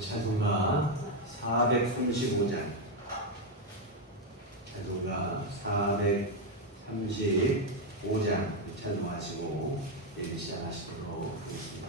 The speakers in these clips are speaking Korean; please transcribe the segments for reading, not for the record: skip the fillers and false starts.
찬송가 435장, 찬송가 435장 찬송하시고 예배 시작하시도록 하겠습니다.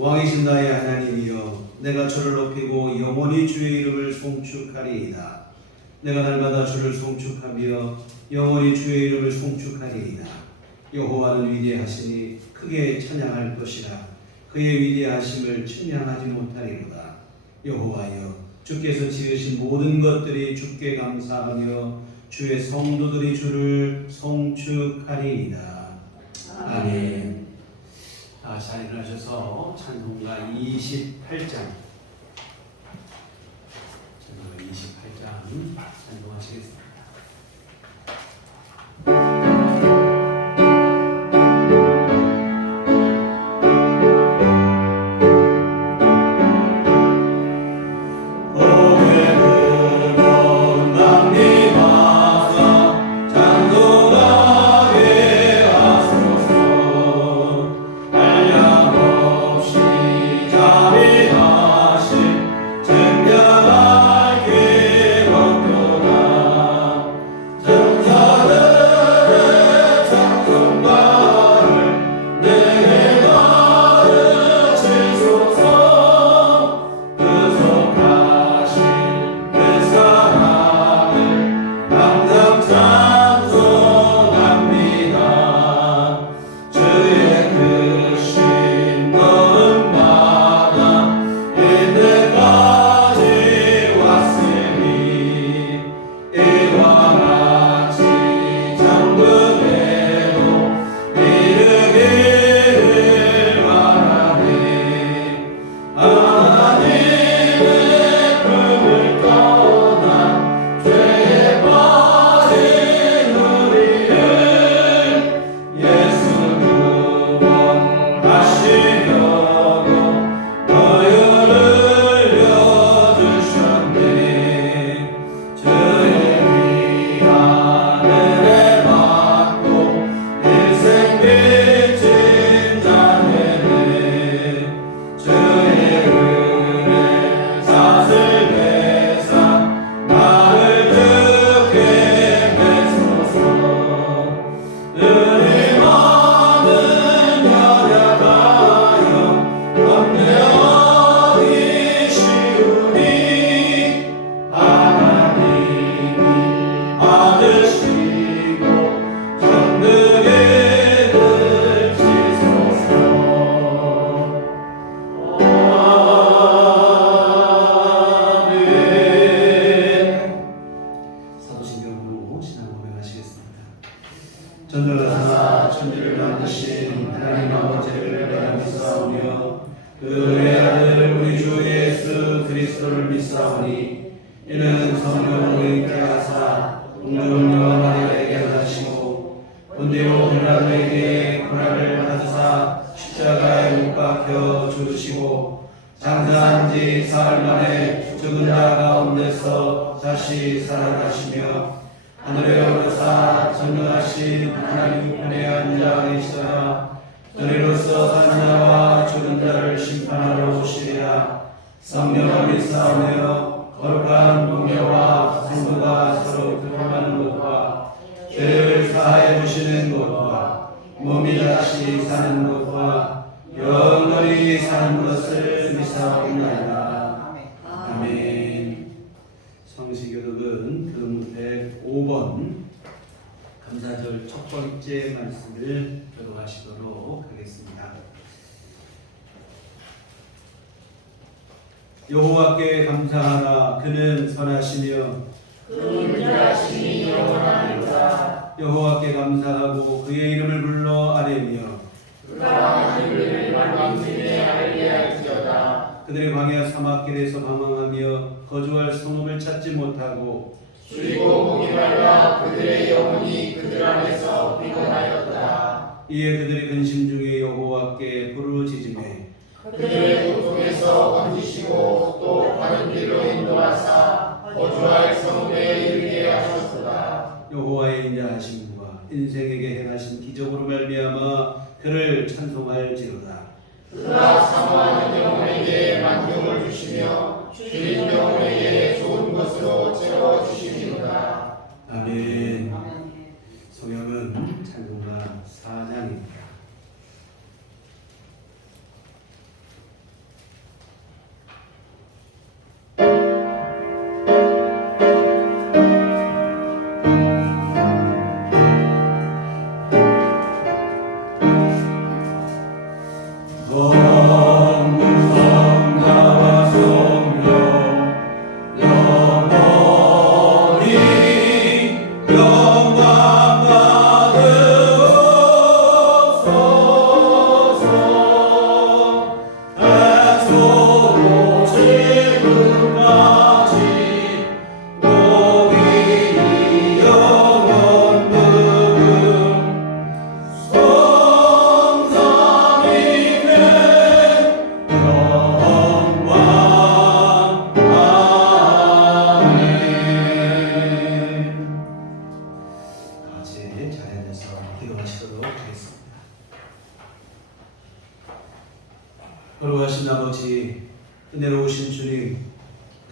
왕이신 나의 하나님이여, 내가 주를 높이고 영원히 주의 이름을 송축하리이다. 내가 날마다 주를 송축하며 영원히 주의 이름을 송축하리이다. 여호와는 위대하시니 크게 찬양할 것이라. 그의 위대하심을 측량하지 못하리로다. 여호와여, 주께서 지으신 모든 것들이 주께 감사하며 주의 성도들이 주를 송축하리이다. 아멘. 자, 일어나셔서 찬송가 28장 찬송하시겠습니다. 찬송하게 하소서. 한량 없이 그리스도를 믿사오니 이는 성령으로 잉태하사 동정녀 마리아에게 하시고 본디오 빌라도에게 고난을 받으사 십자가에 못 박혀 죽으시고 장사한 지 사흘 만에 죽은 자 가운데서 다시 살아나시며 하늘에 오르사 전능하신 하나님 편에 앉아 계시다가 너희로서 산 자와 죽은 자를 심판하러 오시리라. 성령을 믿사오며 거룩한 공예와 성도가 서로 교통하는 것과 죄를 사하여 주시는 것과 몸이 다시 사는 것과 영원히 사는 것을 믿사옵나이다. 아멘. 성시교독은 금 105번 감사절 첫 번째 말씀을 교독하시도록 하겠습니다. 여호와께 감사하라. 그는 선하시며 그 인자하심이 영원하니라. 여호와께 감사하고 그의 이름을 불러 아뢰며 그가 하늘을 만민에 알게 할지어다. 그들의 광야 사막길에서 방황하며 거주할 성읍을 찾지 못하고 줄이고 목이 말라 그들의 영혼이 그들 안에서 피곤하였다. 이에 그들이 근심 중에 여호와께 부르짖으매 그들의 고통에서 건지시고 또 바른 길로 인도하사 거주할 성읍에 이르게 하셨도다. 여호와의 인자하심과 인생에게 행하신 기적으로 말미암아 그를 찬송할지로다. 그가 사모하는 영혼에게 만족을 주시며 줄인 영혼에게 좋은 것으로 채워주시리로다. 아멘. 성경은 찬송가 4장입니다. 거룩하신 아버지, 은혜로우신 주님,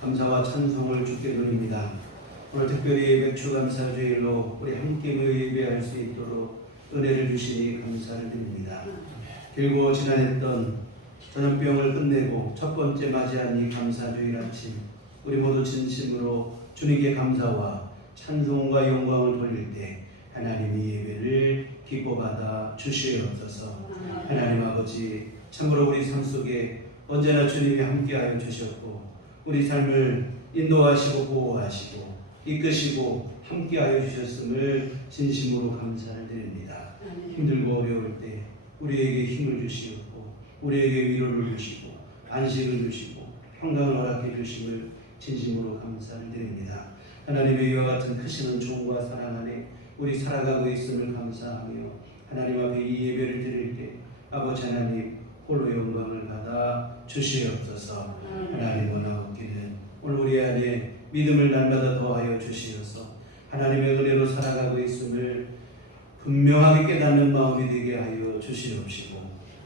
감사와 찬송을 주께 드립니다. 오늘 특별히 맥주감사주일로 우리 함께 예배할 수 있도록 은혜를 주시니 감사를 드립니다. 길고 지난했던 전염병을 끝내고 첫 번째 맞이한 이 감사주일 아침, 우리 모두 진심으로 주님께 감사와 찬송과 영광을 돌릴 때 하나님의 예배를 기뻐받아 주시옵소서. 하나님 아버지, 참으로 우리 삶 속에 언제나 주님이 함께하여 주셨고 우리 삶을 인도하시고 보호하시고 이끄시고 함께하여 주셨음을 진심으로 감사를 드립니다. 힘들고 어려울 때 우리에게 힘을 주시옵고 우리에게 위로를 주시고 안식을 주시고 평강을 허락해 주심을 진심으로 감사를 드립니다. 하나님의 이와 같은 크신 은총과 사랑 안에 우리 살아가고 있음을 감사하며 하나님 앞에 이 예배를 드릴 때 아버지 하나님 홀로 영광을 받아 주시옵소서. 하나님 원하옵기는 오늘 우리 안에 믿음을 날마다 더하여 주시어서 하나님의 은혜로 살아가고 있음을 분명하게 깨닫는 마음이 되게 하여 주시옵시고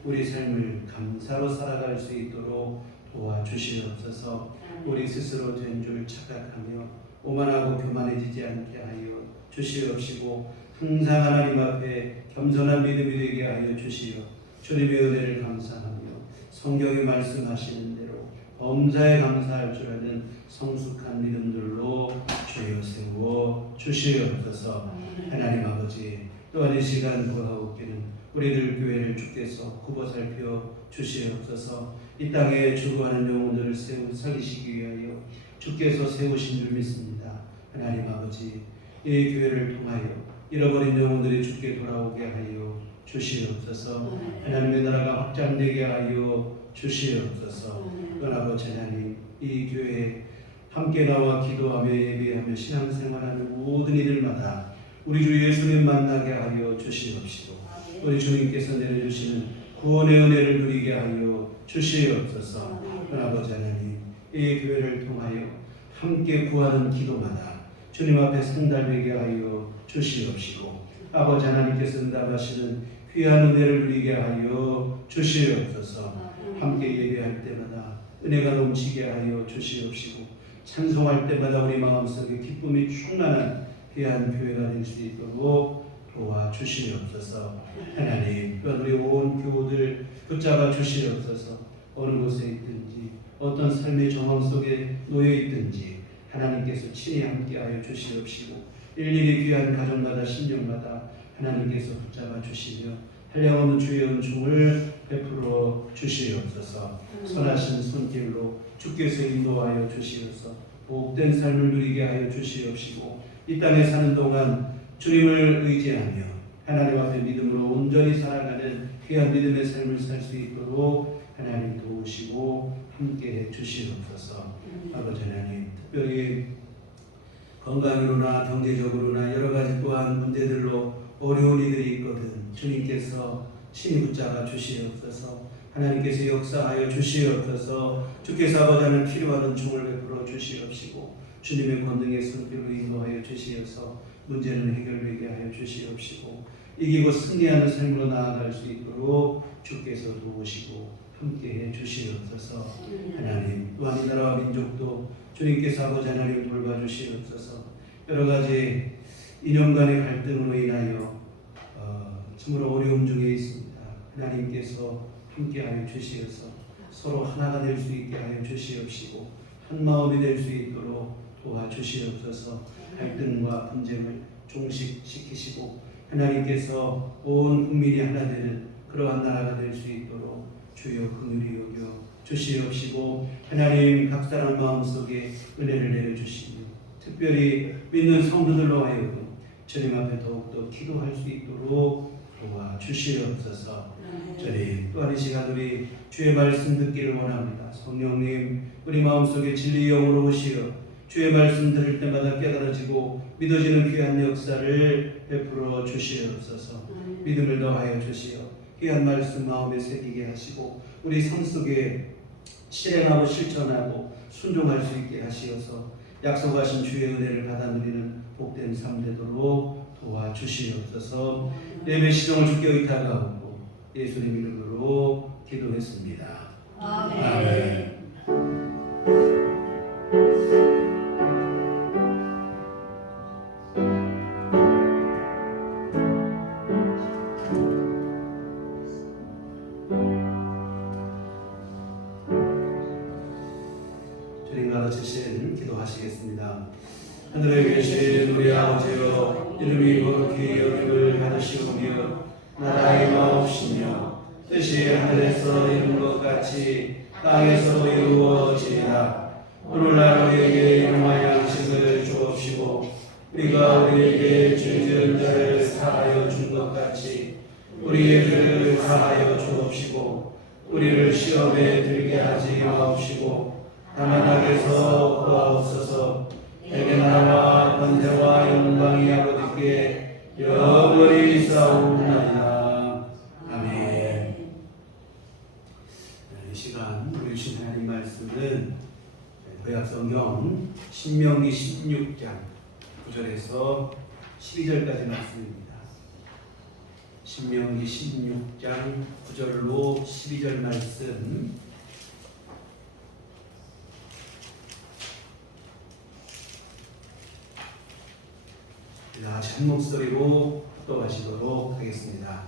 우리 삶을 감사로 살아갈 수 있도록 도와주시옵소서. 우리 스스로 된 줄 착각하며 오만하고 교만해지지 않게 하여 주시옵시고 항상 하나님 앞에 겸손한 믿음이 되게 하여 주시옵 주님의 은혜를 감사하며 성경이 말씀하시는 대로 범사에 감사할 줄 아는 성숙한 믿음들로 주여 세워 주시옵소서. 하나님 아버지, 또한 이 시간 구하옵기는 우리들 교회를 주께서 굽어 살펴 주시옵소서. 이 땅에 주거하는 영혼들을 살리시기 위하여 주께서 세우신 줄 믿습니다. 하나님 아버지, 이 교회를 통하여 잃어버린 영혼들이 주께 돌아오게 하여 주시옵소서. 하나님의 나라가 확장되게 하여 주시옵소서. 또한 아버지 하나님, 이 교회에 함께 나와 기도하며 예배하며 신앙생활하는 모든 이들마다 우리 주 예수님 만나게 하여 주시옵시고, 우리 주님께서 내려주시는 구원의 은혜를 누리게 하여 주시옵소서. 또한 아버지 하나님, 이 교회를 통하여 함께 구하는 기도마다 주님 앞에 상달되게 하여 주시옵시고, 아버지 하나님께서 응답하시는 귀한 은혜를 누리게 하여 주시옵소서. 함께 예배할 때마다 은혜가 넘치게 하여 주시옵시고, 찬송할 때마다 우리 마음속에 기쁨이 충만한 귀한 교회가 될 수 있도록 도와주시옵소서. 하나님, 또한 우리 온 교우들 붙잡아 주시옵소서. 어느 곳에 있든지 어떤 삶의 정황 속에 놓여 있든지 하나님께서 친히 함께하여 주시옵시고, 일일이 귀한 가정마다 심령마다 하나님께서 붙잡아 주시며 한량없는 주의 은총을 베풀어 주시옵소서. 선하신 손길로 주께서 인도하여 주시옵소서. 복된 삶을 누리게 하여 주시옵시고, 이 땅에 사는 동안 주님을 의지하며 하나님 앞에 믿음으로 온전히 살아가는 귀한 믿음의 삶을 살 수 있도록 하나님 도우시고 함께해 주시옵소서. 아버지 하나님, 특별히 건강으로나 경제적으로나 여러 가지 또한 문제들로 어려운 이들이 있거든 주님께서 친히 붙잡아 주시옵소서. 하나님께서 역사하여 주시옵소서. 주께서 아버지 하나님 필요한 은총을 베풀어 주시옵시고, 주님의 권능의 손길로 인도하여 주시어서 문제는 해결되게 하여 주시옵시고, 이기고 승리하는 삶으로 나아갈 수 있도록 주께서 도우시고 함께해 주시옵소서. 하나님, 또한 이 나라와 민족도 주님께서 아버지 하나님 돌봐주시옵소서. 여러 가지 이념 간의 갈등으로 인하여 참으로 어려움 중에 있습니다. 하나님께서 함께하여 주시어서 서로 하나가 될 수 있게 하여 주시옵시고, 한 마음이 될 수 있도록 도와주시옵소서. 갈등과 분쟁을 종식시키시고 하나님께서 온 국민이 하나 되는 그러한 나라가 될 수 있도록 주여 긍휼히 여겨 주시옵시고, 하나님 각 사람 마음속에 은혜를 내려주시며 특별히 믿는 성도들로 하여금 주님 앞에 더욱더 기도할 수 있도록 도와주시옵소서. 주님, 또한 이 시간 우리 주의 말씀 듣기를 원합니다. 성령님, 우리 마음속에 진리의 영으로 오시어 주의 말씀 들을 때마다 깨달아지고 믿어지는 귀한 역사를 베풀어 주시옵소서. 믿음을 더하여 주시어 귀한 말씀 마음에 새기게 하시고 우리 삶 속에 실행하고 실천하고 순종할 수 있게 하시어서 약속하신 주의 은혜를 받아 누리는 복된 삶 되도록 도와주시옵소서. 예배 시정을 주께 의탁하고 예수님 이름으로 기도했습니다. 아멘. 주님 가르치신 기도하시겠습니다. 하늘에 계신 우리 아버지여, 이름이 거룩히 여김을 받으시오며 나라의 마옵시며 뜻이 하늘에서 이룬 것 같이 땅에서 이루어지리라. 오늘날 우리에게 일용할 양식을 주옵시고, 우리가 우리에게 죄 지은 자를 사하여 준 것 같이 우리의 죄를 사하여 주옵시고, 우리를 시험에 들게 하지 마옵시고 다만 악에서 구하옵소서. 내게 나라와 권세와 영광이 아버지께 영원히 있사옵나이다. 아멘. 이 시간 우리 주신 하나님 말씀은 구약성경 신명기 16장 9절에서 12절까지 말씀입니다. 신명기 16장 9절로 12절 말씀 한 목소리로 합독하시도록 하겠습니다.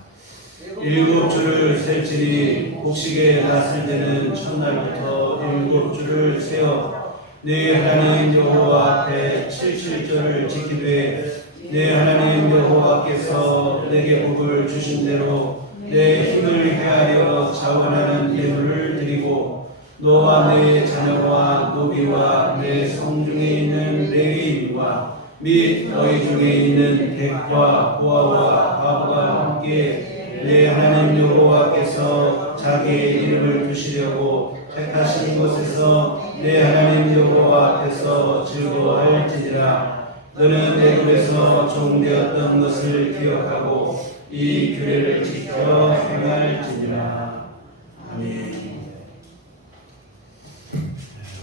일곱 줄을 셀지니 곡식에 낯을 때는 첫날부터 일곱 줄을 세어 네 하나님 여호와 앞에 77절을 지키되 네 하나님 여호와께서 내게 복을 주신 대로 내 힘을 헤아려 자원하는 예물을 드리고 너와 네 자녀와 노비와 내 성중에 있는 레위인과 및 너희 중에 있는 객과 고아와 바보가 함께 내 하나님 여호와께서 자기의 이름을 두시려고 택하신 곳에서 내 하나님 여호와 앞에서 즐거워할지니라. 너는 애굽에서 종되었던 것을 기억하고 이 규례를 지켜 행할지니라. 아멘.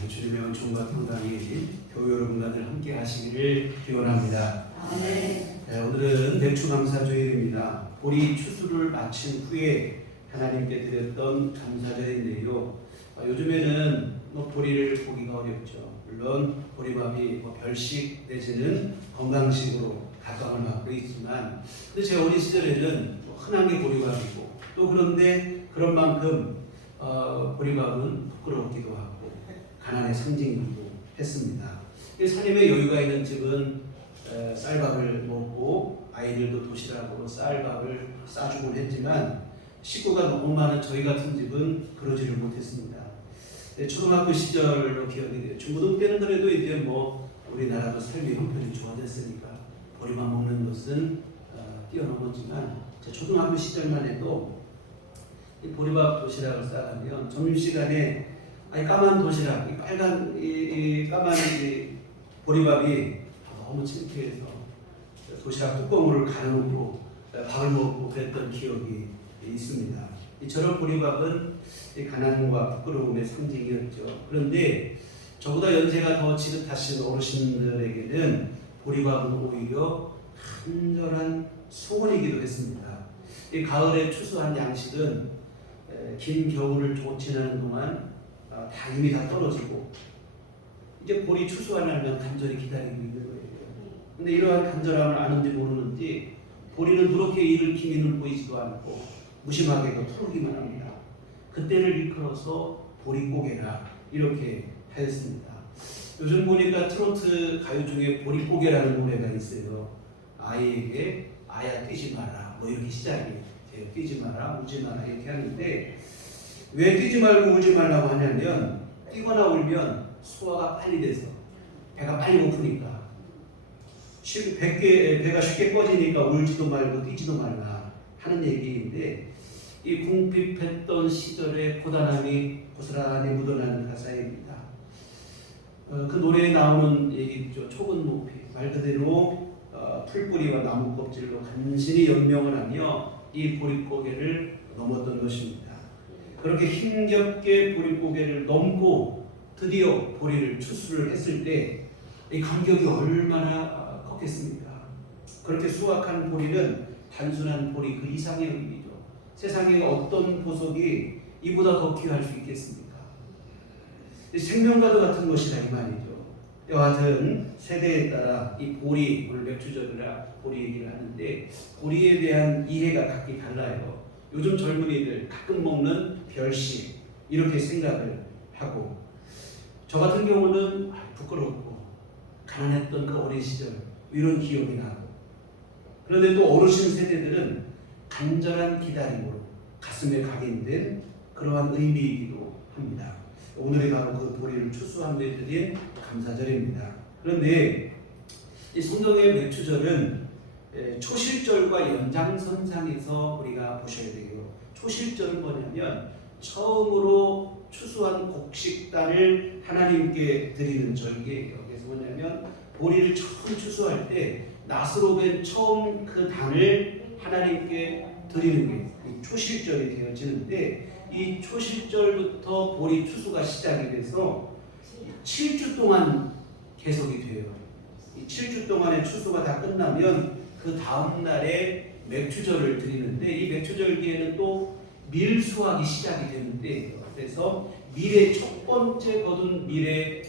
주님의 은총과 평강이 교회 여러분들 함께 하시기를 기원합니다. 오늘은 맥주감사주일입니다. 보리 추수를 마친 후에 하나님께 드렸던 감사절인데요. 요즘에는 보리를 보기가 어렵죠. 물론 보리밥이 별식 내지는 건강식으로 각광을 받고 있지만, 근데 제 어린 시절에는 흔한 게 보리밥이고, 또 그런데 그런 만큼 보리밥은 부끄럽기도 하고 가난의 상징이기도 했습니다. 살림에 여유가 있는 집은 쌀밥을 먹고 아이들도 도시락으로 쌀밥을 싸주곤 했지만, 식구가 너무 많은 저희 같은 집은 그러지를 못했습니다. 초등학교 시절로 기억이 돼요. 중고등 때는 그래도 이제 우리나라도 삶이 형편이 좋아졌으니까 보리밥 먹는 것은 뛰어넘었지만, 제 초등학교 시절만 해도 이 보리밥 도시락을 싸가면 점심시간에 까만 도시락, 빨간 까만 보리밥이 너무 창피해서 도시락 뚜껑을 가려놓고 밥을 먹고 그랬던 기억이 있습니다. 저런 보리밥은 가난과 부끄러움의 상징이었죠. 그런데 저보다 연세가 더 지긋하신 어르신들에게는 보리밥은 오히려 간절한 소원이기도 했습니다. 이 가을에 추수한 양식은 긴 겨울을 지나는 동안 다 이미 다 떨어지고 이제 보리 추수한 날만 간절히 기다리고 있는 거예요. 근데 이러한 간절함을 아는지 모르는지 보리는 그렇게 이를 기미는 보이지도 않고 무심하게 털기만 합니다. 그때를 일컬어서 보릿고개라 이렇게 하였습니다. 요즘 보니까 트로트 가요 중에 보릿고개라는 노래가 있어요. 아이에게 아야 뛰지 마라 이렇게 시작이 돼요. 뛰지 마라 울지 마라 이렇게 하는데, 왜 뛰지 말고 울지 말라고 하냐면 뛰거나 울면 소화가 빨리 돼서 배가 빨리 고프니까, 배가 쉽게 꺼지니까 울지도 말고 뛰지도 말라 하는 얘기인데, 이 궁핍했던 시절의 고단함이 고스란히 묻어나는 가사입니다. 그 노래에 나오는 얘기죠. 촉은 높이, 말 그대로 풀뿌리와 나무 껍질로 간신히 연명을 하며 이 보릿고개를 넘었던 것입니다. 그렇게 힘겹게 보릿고개를 넘고 드디어 보리를 추수를 했을 때 이 감격이 얼마나 컸겠습니까? 그렇게 수확한 보리는 단순한 보리 그 이상의 의미죠. 세상에 어떤 보석이 이보다 더 귀할 수 있겠습니까? 생명과도 같은 것이라 이 말이죠. 여하튼 세대에 따라 이 보리, 오늘 맥주절이라 보리 얘기를 하는데, 보리에 대한 이해가 각기 달라요. 요즘 젊은이들 가끔 먹는 별식 이렇게 생각을 하고, 저 같은 경우는 부끄럽고 가난했던 그 어린 시절 이런 기억이 나고, 그런데 또 어르신 세대들은 간절한 기다림으로 가슴에 각인된 그러한 의미이기도 합니다. 오늘이 바로 그 보리를 추수한 데 드린 감사절입니다. 그런데 이 성경의 맥주절은 초실절과 연장선상에서 우리가 보셔야 돼요. 초실절은 뭐냐면 처음으로 추수한 곡식단을 하나님께 드리는 절기예요. 그래서 뭐냐면 보리를 처음 추수할 때 낫으로 된 처음 그 단을 하나님께 드리는 게 초실절이 되어지는데, 이 초실절부터 보리 추수가 시작이 돼서 7주 동안 계속이 돼요. 이 7주 동안의 추수가 다 끝나면 그 다음 날에 맥주절을 드리는데, 이 맥주절기에는 또 밀 수확이 시작이 되는데, 그래서 밀의 첫 번째 거둔 밀을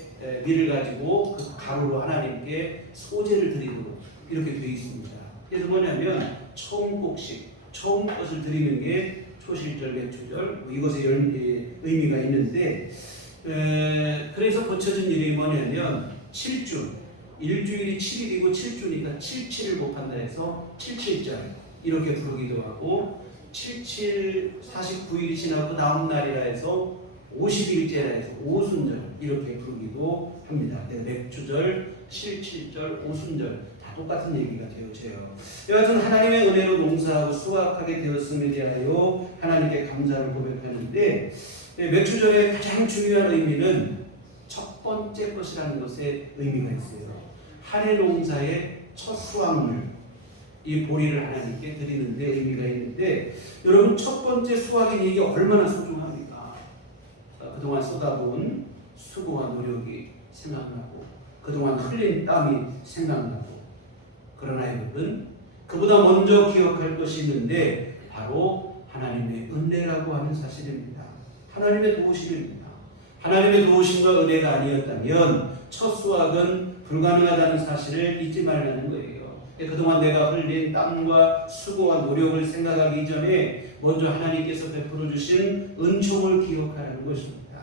가지고 그 가루로 하나님께 소제를 드리도록 이렇게 되어 있습니다. 그래서 뭐냐면 처음 곡식, 처음 것을 드리는 게 초실절, 맥주절, 이것의 의미가 있는데, 그래서 거쳐진 일이 뭐냐면 7주, 일주일이 7일이고 7주니까 77을 곱한다 해서 77절 이렇게 부르기도 하고, 49일이 지나고 다음 날이라 해서 50일째라 해서 오순절 이렇게 부르기도 합니다. 맥주절, 실칠절, 오순절 다 똑같은 얘기가 되어져요. 여하튼 하나님의 은혜로 농사하고 수확하게 되었음에 대하여 하나님께 감사를 고백하는데 맥주절의 가장 중요한 의미는 첫 번째 것이라는 것에 의미가 있어요. 한 해 농사의 첫 수확물, 이 보리를 하나님께 드리는 데 의미가 있는데 여러분 첫 번째 수확이 이게 얼마나 소중합니까? 그동안 쏟아부은 수고와 노력이 생각나고 그동안 흘린 땀이 생각나고 그러나 여러분 그보다 먼저 기억할 것이 있는데 바로 하나님의 은혜라고 하는 사실입니다. 하나님의 도우심입니다. 하나님의 도우심과 은혜가 아니었다면 첫 수확은 불가능하다는 사실을 잊지 말라는 거예요. 그동안 내가 흘린 땀과 수고와 노력을 생각하기 이전에 먼저 하나님께서 베풀어 주신 은총을 기억하라는 것입니다.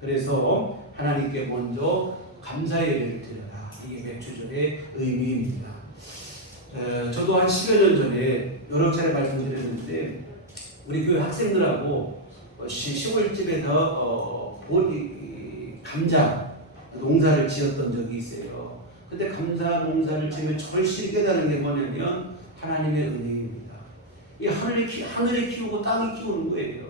그래서 하나님께 먼저 감사의 예배를 드려라. 이게 맥주절의 의미입니다. 저도 한 10여 년 전에 여러 차례 말씀드렸는데 우리 교회 학생들하고 시골집에서 감자 농사를 지었던 적이 있어요. 근데 감자 농사를 지으면 절실히 깨달은 게 뭐냐면 하나님의 은혜입니다. 이 하늘이 키우고 땅이 키우는 거예요.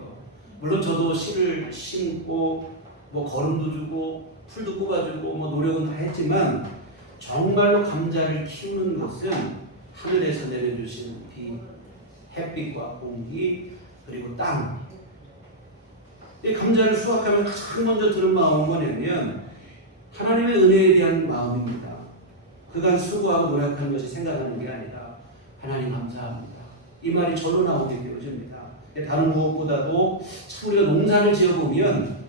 물론 저도 씨를 심고 뭐 거름도 주고 풀도 뽑아주고 뭐 노력은 다 했지만 정말로 감자를 키우는 것은 하늘에서 내려주신 비, 햇빛과 공기 그리고 땅. 이 감자를 수확하면 가장 먼저 드는 마음은 뭐냐면 하나님의 은혜에 대한 마음입니다. 그간 수고하고 노력하는 것이 생각하는 게 아니라 하나님 감사합니다. 이 말이 저로 나오게 되어집니다. 다른 무엇보다도 참 우리가 농사를 지어보면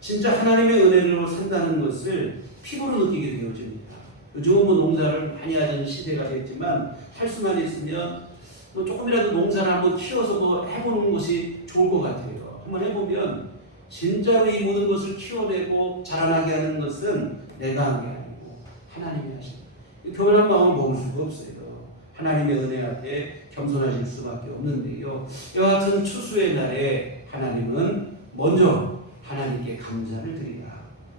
진짜 하나님의 은혜로 산다는 것을 피부로 느끼게 되어집니다. 요즘은 뭐 농사를 많이 하는 시대가 됐지만 할 수만 있으면 뭐 조금이라도 농사를 한번 키워서 뭐 해보는 것이 좋을 것 같아요. 한번 해보면 진짜로 이 모든 것을 키워내고 자라나게 하는 것은 내가 한 게 아니고 하나님이 하십니다. 교만한 마음을 먹을 수가 없어요. 하나님의 은혜 앞에 겸손하실 수밖에 없는데요. 여하튼 추수의 날에 하나님은 먼저 하나님께 감사를 드리라.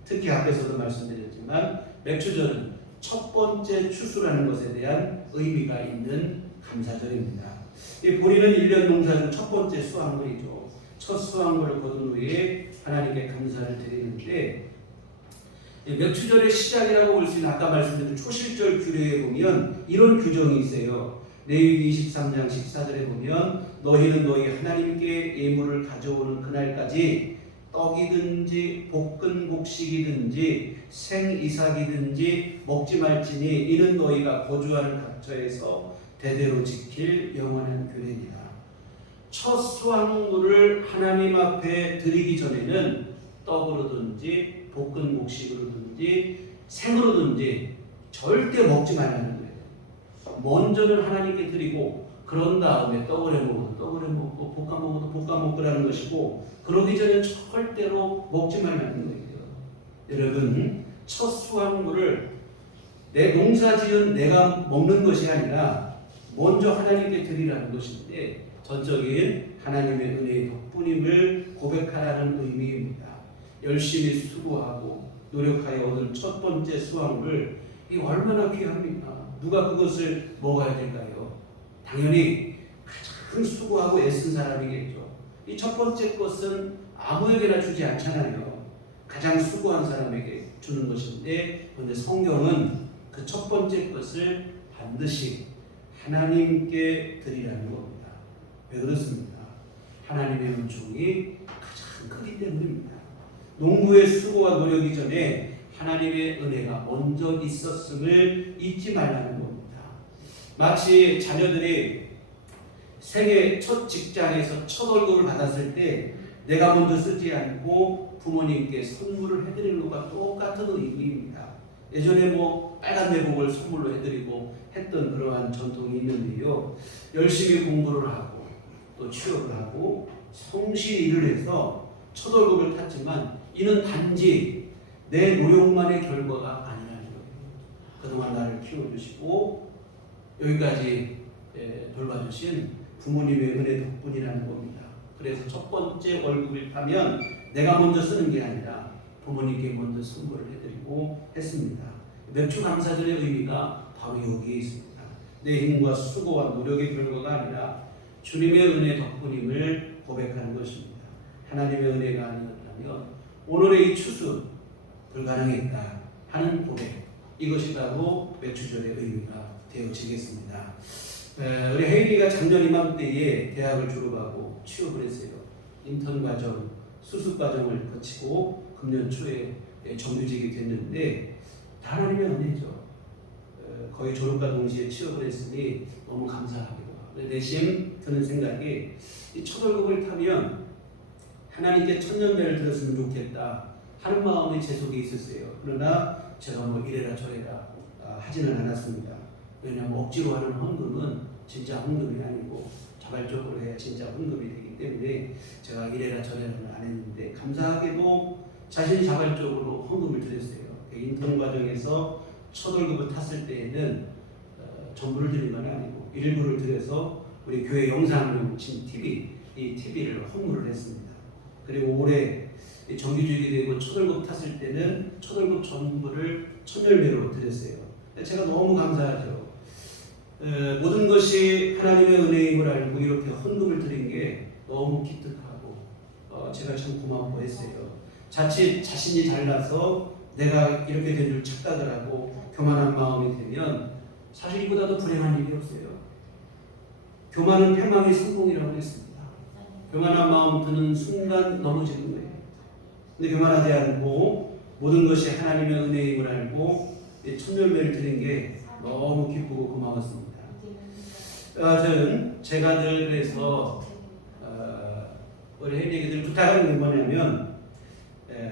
특히 앞에서도 말씀드렸지만 맥주절은 첫 번째 추수라는 것에 대한 의미가 있는 감사절입니다. 이 보리는 1년 농사 중 첫 번째 수확물이죠. 첫 수확물을 거둔 후에 하나님께 감사를 드리는데 맥주절의 시작이라고 볼 수 있는 아까 말씀드린 초실절 규례에 보면 이런 규정이 있어요. 레위기 23장 14절에 보면 너희는 너희 하나님께 예물을 가져오는 그날까지 떡이든지 볶은 곡식이든지 생이삭이든지 먹지 말지니 이는 너희가 거주하는 각처에서 대대로 지킬 영원한 규례니라. 첫 수확물을 하나님 앞에 드리기 전에는 떡으로든지 볶은 곡식으로든지 생으로든지 절대 먹지 말라는 거예요. 먼저는 하나님께 드리고 그런 다음에 떡을 해먹어도 떡을 해먹고 볶아 먹어도 볶아 먹으라는 것이고 그러기 전에 절대로 먹지 말라는 거예요. 여러분 첫 수확물을 내 농사지은 내가 먹는 것이 아니라 먼저 하나님께 드리라는 것인데 전적인 하나님의 은혜의 덕분임을 고백하라는 의미입니다. 열심히 수고하고 노력하여 얻은 첫 번째 수확물 이 얼마나 귀합니까? 누가 그것을 먹어야 될까요? 당연히 가장 수고하고 애쓴 사람이겠죠. 이 첫 번째 것은 아무에게나 주지 않잖아요. 가장 수고한 사람에게 주는 것인데 그런데 성경은 그 첫 번째 것을 반드시 하나님께 드리라는 겁니다. 왜 그렇습니까? 하나님의 은총이 가장 크기 때문입니다. 농부의 수고와 노력이 전에 하나님의 은혜가 먼저 있었음을 잊지 말라는 겁니다. 마치 자녀들이 생애 첫 직장에서 첫 월급을 받았을 때 내가 먼저 쓰지 않고 부모님께 선물을 해드리는 것과 똑같은 의미입니다. 예전에 뭐 빨간 내복을 선물로 해드리고 했던 그러한 전통이 있는데요. 열심히 공부를 하고 또 취업을 하고 성실히 일을 해서 첫 월급을 탔지만 이는 단지 내 노력만의 결과가 아니라는 거예요. 그동안 나를 키워주시고 여기까지 돌봐주신 부모님의 은혜 덕분이라는 겁니다. 그래서 첫 번째 월급을 타면 내가 먼저 쓰는 게 아니라 부모님께 먼저 선물을 해드리고 했습니다. 맥주 감사절의 의미가 바로 여기에 있습니다. 내 힘과 수고와 노력의 결과가 아니라 주님의 은혜 덕분임을 고백하는 것입니다. 하나님의 은혜가 아니었다면 오늘의 이 추수 불가능했다 하는 고백, 이것이 바로 맥주절의 의미가 되어지겠습니다. 우리 혜인이가 작년 이맘때에 대학을 졸업하고 취업을 했어요. 인턴 과정, 수습 과정을 거치고 금년 초에 정규직이 됐는데 하나님의 은혜죠. 거의 졸업과 동시에 취업을 했으니 너무 감사하기도 하고, 내심 드는 생각이 이 첫 월급을 타면 하나님께 천년배를 들었으면 좋겠다 하는 마음이 제 속에 있었어요. 그러나 제가 뭐 이래라 저래라 하지는 않았습니다. 왜냐하면 억지로 하는 헌금은 진짜 헌금이 아니고 자발적으로 해야 진짜 헌금이 되기 때문에 제가 이래라 저래라는 안 했는데, 감사하게도 자신이 자발적으로 헌금을 드렸어요. 인턴 과정에서 첫 월급을 탔을 때에는 전부를 드린 건 아니고 일부를 드려서 우리 교회 영상을 친 TV, 이 TV를 헌물을 했습니다. 그리고 올해 정규직이 되고 첫 월급 탔을 때는 첫 월급 전부를 천열매로 드렸어요. 제가 너무 감사하죠. 모든 것이 하나님의 은혜임을 알고 이렇게 헌금을 드린 게 너무 기특하고 제가 참 고맙고 했어요. 자칫 자신이 잘나서 내가 이렇게 된 줄 착각을 하고 교만한 마음이 되면 사실 이보다도 불행한 일이 없어요. 교만은 패망의 성공이라고 했습니다. 교만한 마음 드는 순간 넘어지는 거예요. 근데 교만하지 않고 모든 것이 하나님의 은혜임을 알고 천열매를 드린 게 너무 기쁘고 고마웠습니다. 저는 제가 늘 그래서 우리 혜인에게들 부탁하는 게 뭐냐면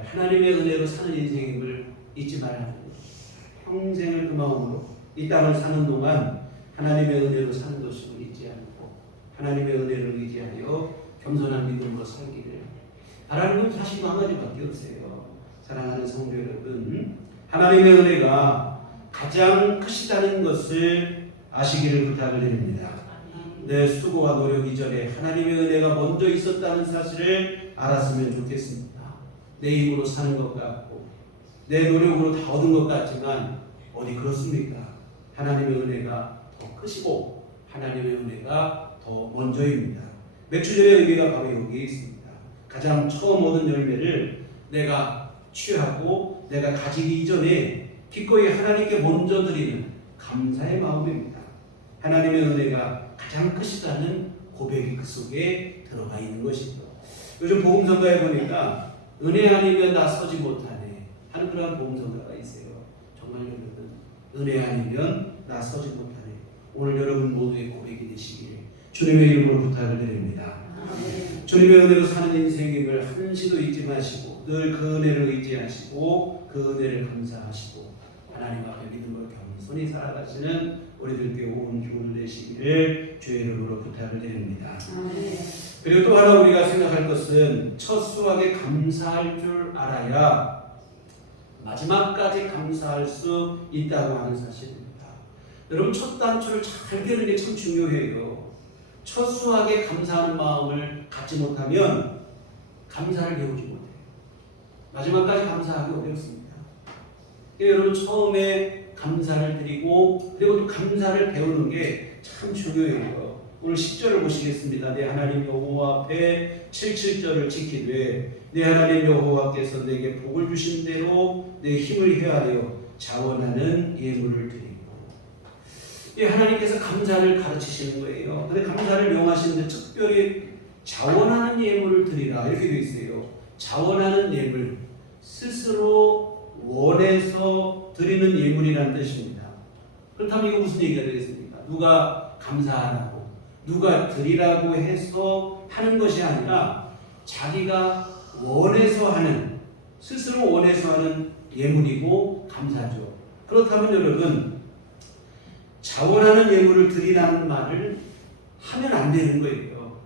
하나님의 은혜로 사는 인생임을 잊지 말아야 합니다. 평생을 그 마음으로 이 땅을 사는 동안 하나님의 은혜로 사는 것을 잊지 않고 하나님의 은혜를 의지하여 겸손한 믿음으로 살기를 바라는 건 사실 한 가지밖에 없어요. 사랑하는 성도 여러분, 하나님의 은혜가 가장 크시다는 것을 아시기를 부탁을 드립니다. 내 수고와 노력 이전에 하나님의 은혜가 먼저 있었다는 사실을 알았으면 좋겠습니다. 내 힘으로 사는 것 같고 내 노력으로 다 얻은 것 같지만 어디 그렇습니까? 하나님의 은혜가 더 크시고 하나님의 은혜가 더 먼저입니다. 맥주절의 의미가 바로 여기에 있습니다. 가장 처음 얻은 열매를 내가 취하고 내가 가지기 이전에 기꺼이 하나님께 먼저 드리는 감사의 마음입니다. 하나님의 은혜가 가장 크시다는 고백이 그 속에 들어가 있는 것이죠. 요즘 복음성가에 보니까 은혜 아니면 나 서지 못하네 하는 그런 복음성가가 있어요. 정말 여러분, 은혜 아니면 나 서지 못하네. 오늘 여러분 모두의 고백이 되시기를 주님의 이름으로 부탁을 드립니다. 주님의 은혜로 사는 인생임을 한시도 잊지 마시고 늘 그 은혜를 의지하시고 그 은혜를 감사하시고 하나님 앞에 믿음으로 겸손히 살아가시는 우리들께 온 기운을 내시기를 주의 이름으로 부탁을 드립니다. 그리고 또 하나 우리가 생각할 것은 첫 수확에 감사할 줄 알아야 마지막까지 감사할 수 있다고 하는 사실입니다. 여러분, 첫 단추를 잘 깨는 게 참 중요해요. 첫 수확에 감사하는 마음을 갖지 못하면 감사를 배우지 못해요. 마지막까지 감사하기 어렵습니다. 여러분, 처음에 감사를 드리고 그리고 또 감사를 배우는 게 참 중요해요. 오늘 10절을 보시겠습니다. 내 하나님 여호와 앞에 77절을 지키되 내 하나님 여호와께서 내게 복을 주신 대로 내 힘을 헤아려 자원하는 예물을 드리고. 하나님께서 감사를 가르치시는 거예요. 근데 감사를 명하시는데 특별히 자원하는 예물을 드리라 이렇게 되어 있어요. 자원하는 예물, 스스로 원해서 드리는 예물이라는 뜻입니다. 그렇다면 이거 무슨 얘기가 되겠습니까? 누가 감사하라고, 누가 드리라고 해서 하는 것이 아니라 자기가 원해서 하는, 스스로 원해서 하는 예물이고 감사죠. 그렇다면 여러분, 자원하는 예물을 드리라는 말을 하면 안 되는 거예요.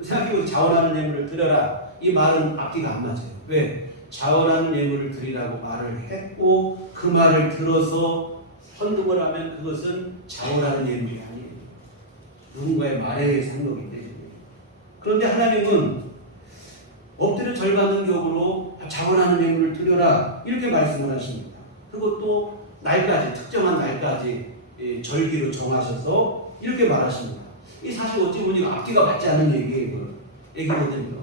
생각해보세요. 자원하는 예물을 드려라. 이 말은 앞뒤가 안 맞아요. 왜? 자원하는 예물을 드리라고 말을 했고 그 말을 들어서 헌금을 하면 그것은 자원하는 예물이 아니에요. 누군가의 말에 의해서 한 거기 때문에. 그런데 하나님은 엎드려 절받는 격으로 자원하는 예물을 드려라 이렇게 말씀을 하십니다. 그것도 날까지 특정한 날까지 절기로 정하셔서 이렇게 말하십니다. 이 사실 어찌 보니 앞뒤가 맞지 않는 얘기거든요.